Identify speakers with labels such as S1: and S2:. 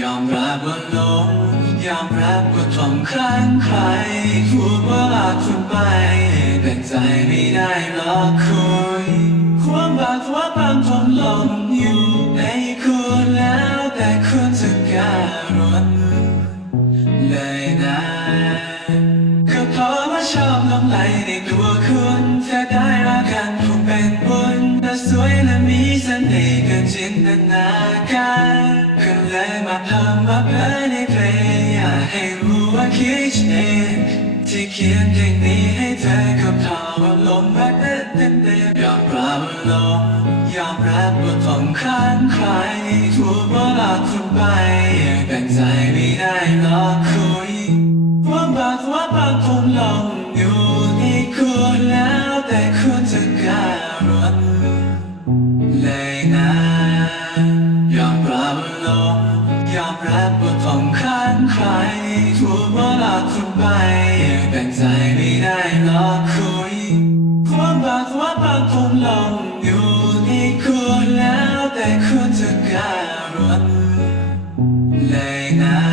S1: ยอมรับว่าหลงยอมรับว่าทมครั้งใครพูดว่าลาคุณไปแต่ใจไม่ได้หรอกคุยความบาดว่าบางทนลงอยู่ในคุณแล้วแต่คุณจะการุณเลยนะก็เพราะว่าชอบลงไหลในตัวคุณถ้ได้รักกันคงเป็นบุญและสวยและมีเสน่ห์กินจินตนาการ เลยมาทำมาเพื่อในเพลงอยากให้รู้ว่าคิดเองที่เขียนเพลงนี้ให้เธอก็เพราะว่าลมรักนั้นเต็มเต็มยอมรับว่าลงยอมรับว่าทงค้างใครถูกว่าหลอกคุณไปแบ่งใจไม่ได้หรอกคุยว่าบาดว่าบางคงลงอยู่ที่คุณแล้วแต่คุณจะกล้ารุณเลยนะ ลงยอมรับว่าต้องข้างใครถูกว่าหลอกคุณไปแต่งใจไม่ได้หลอกคุยความบางว่าบางคงลงอยู่ที่คุณแล้วแต่คุณจะกล้ารันเลยนะ